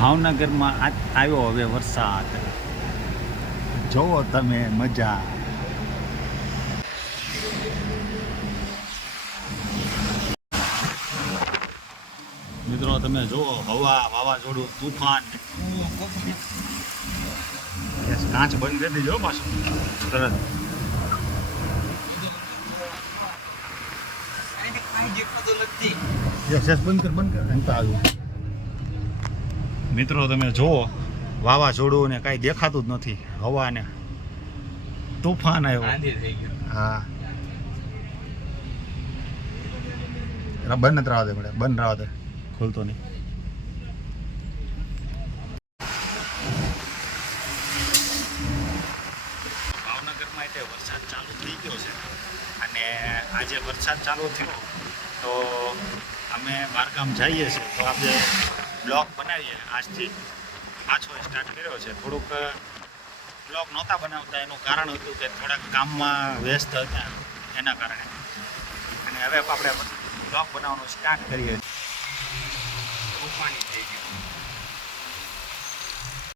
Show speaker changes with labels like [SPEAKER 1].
[SPEAKER 1] ભાવનગરમાં આ આવ્યો હવે વરસાદ. જોવો તમે મજા. મિત્રો તમે જુઓ હવા વાવાઝોડું તુફાન. યસ, કાચ બંધ કરી દેજો હો પાછું. તરત. યસ યસ બંધ કર બંધ કર. એમ તો આવ્યું. મિત્રો તમે જુઓ વાવાઝોડું ને કાંઈ દેખાતું જ નથી. હવાને તુફાન આવ્યો. હા. એલા બંધ નથી મળે બંધ રહેવા દે. ખોલતો નહીં. ભાવનગરમાં એટલે વરસાદ ચાલુ થઈ ગયો છે. અને આજે વરસાદ ચાલુ થયો તો અમે બહારગામ જઈએ છીએ. તો આપણે બ્લોગ બનાવીએ. આજથી પાછો સ્ટાર્ટ કર્યો છે. થોડુંક બ્લોગ નહોતા બનાવતા. એનું કારણ હતું કે થોડાક કામમાં વ્યસ્ત હતા. એના કારણે. અને હવે આપણે બ્લોગ બનાવવાનું સ્ટાર્ટ કરીએ. રૂપાણી થઈ ગયું